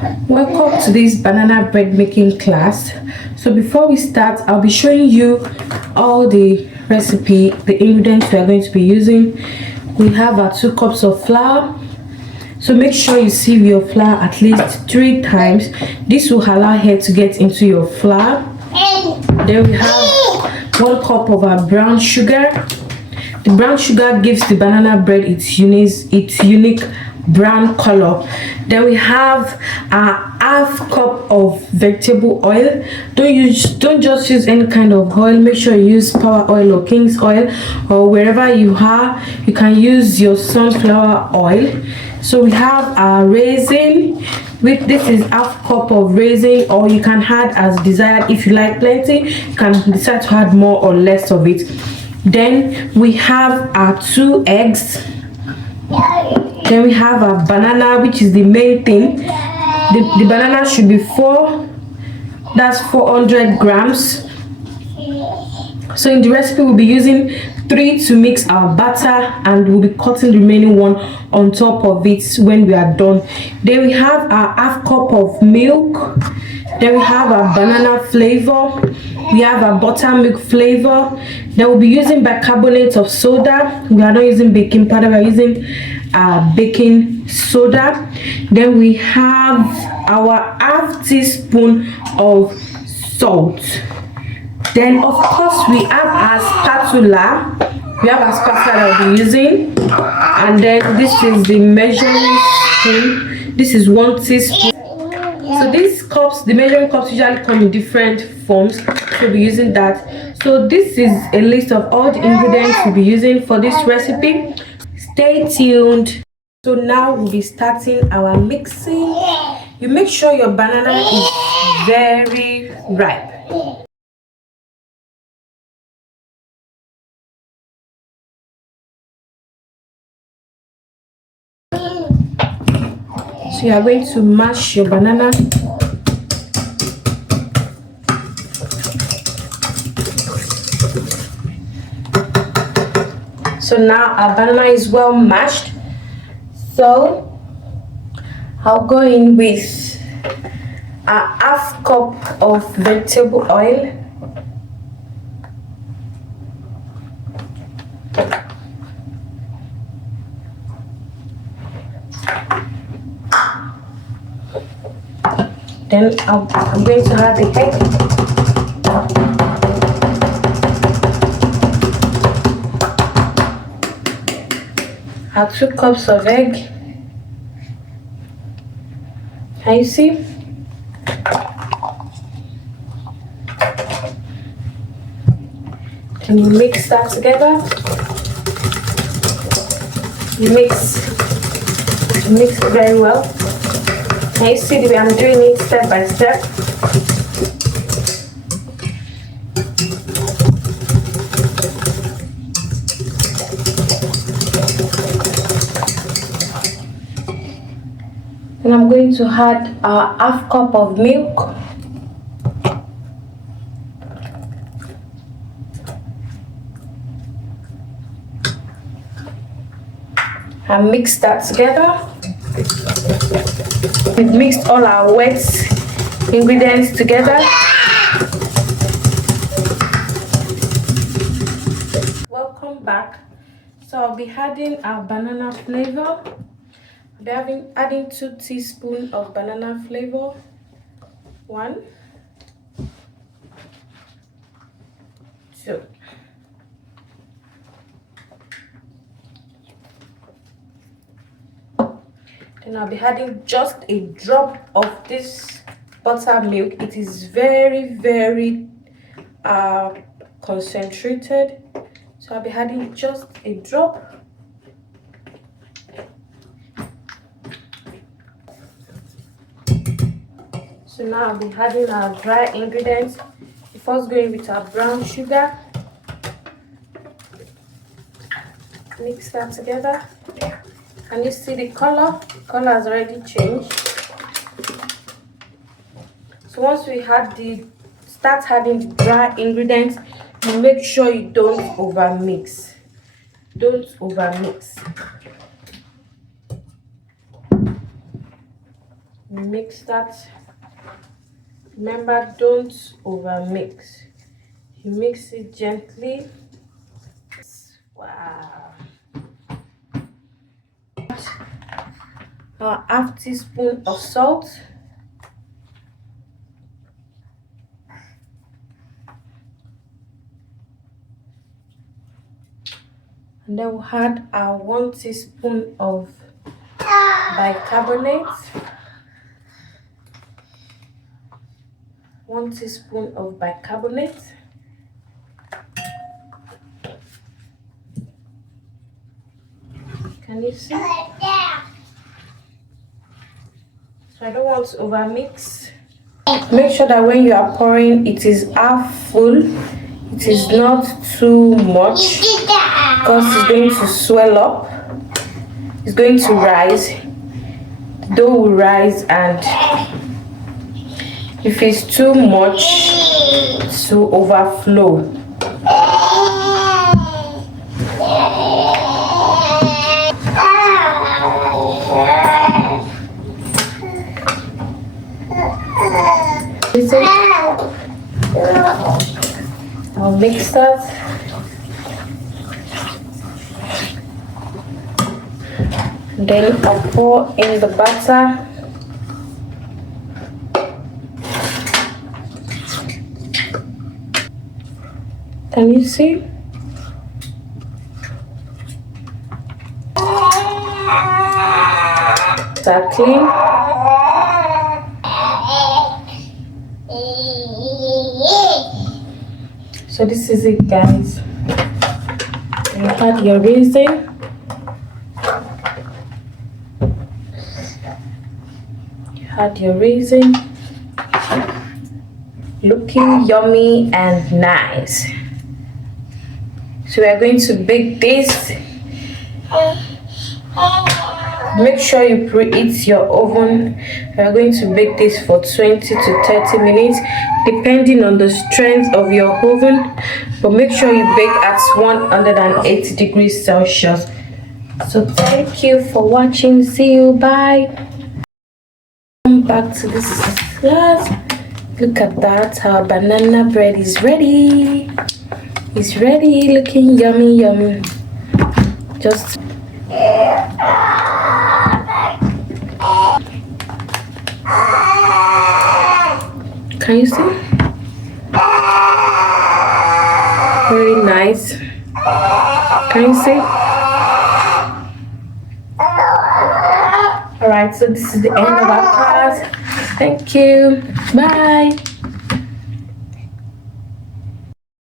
Welcome to this banana bread making class. So before we start, I'll be showing you all the recipe, the ingredients we are going to be using. We have our 2 cups of flour. So make sure you sieve your flour at least 3 times. This will allow air to get into your flour. Then we have 1 cup of our brown sugar. The brown sugar gives the banana bread its unique brown color. Then we have a half cup of vegetable oil. Don't just use any kind of oil. Make sure you use power oil or king's oil, or wherever you are you can use your sunflower oil. So we have our raisin. This is half cup of raisin, or you can add as desired. If you like plenty, you can decide to add more or less of it. Then we have our 2 eggs. Then we have our banana, which is the main thing. The banana should be 400 grams. So in the recipe we'll be using 3 to mix our batter, and we'll be cutting the remaining one on top of it when we are done. Then we have our half cup of milk. Then we have our banana flavor. We have our buttermilk flavor. Then we'll be using bicarbonate of soda. We are not using baking powder, we are using baking soda. Then we have our half teaspoon of salt. Then of course we have our spatula. We have our spatula that we'll be using. And then this is the measuring spoon. This is 1 teaspoon. So these cups, the measuring cups, usually come in different forms. So we'll be using that. So this is a list of all the ingredients we'll be using for this recipe. Stay tuned. So now we'll be starting our mixing. You make sure your banana is very ripe. So you are going to mash your banana. So now our banana is well mashed. So I'll go in with a half cup of vegetable oil. Then I'm going to add the egg. Add 2 cups of egg. Can you see? Can you mix that together? You mix it very well. Can you see the way I'm doing it step by step? And I'm going to add a half cup of milk. And mix that together. We've mixed all our wet ingredients together. Welcome back. So I'll be adding our banana flavor. I'll be adding 2 teaspoons of banana flavor. 1, 2. Then I'll be adding just a drop of this buttermilk. It is very concentrated. So I'll be adding just a drop. So now I'll be adding our dry ingredients. First going with our brown sugar. Mix that together. Can you see the color? The color has already changed. So once we start adding the dry ingredients, you make sure you don't overmix. Don't overmix. mix that. Remember, don't over mix. You mix it gently. Wow. A half teaspoon of salt. And then we'll add our 1 teaspoon of bicarbonate. 1 teaspoon of bicarbonate. Can you see? So I don't want to over mix. Make sure that when you are pouring, it is half full. It is not too much because it's going to swell up. It's going to rise. The dough will rise, and if it's too much, it will overflow. I'll mix that. Then I'll pour in the butter. Can you see? Exactly. So this is it, guys. You add your raisin. Add your raisin. Looking yummy and nice. So we are going to bake this. Make sure you preheat your oven. We are going to bake this for 20 to 30 minutes depending on the strength of your oven, but make sure you bake at 180 degrees Celsius. So thank you for watching. See you. Bye. Come back to this class. Look at that. Our banana bread is ready. It's ready. Looking yummy, yummy. Just can you see? Very nice. Can you see? Alright, so this is the end of our class. Thank you. Bye.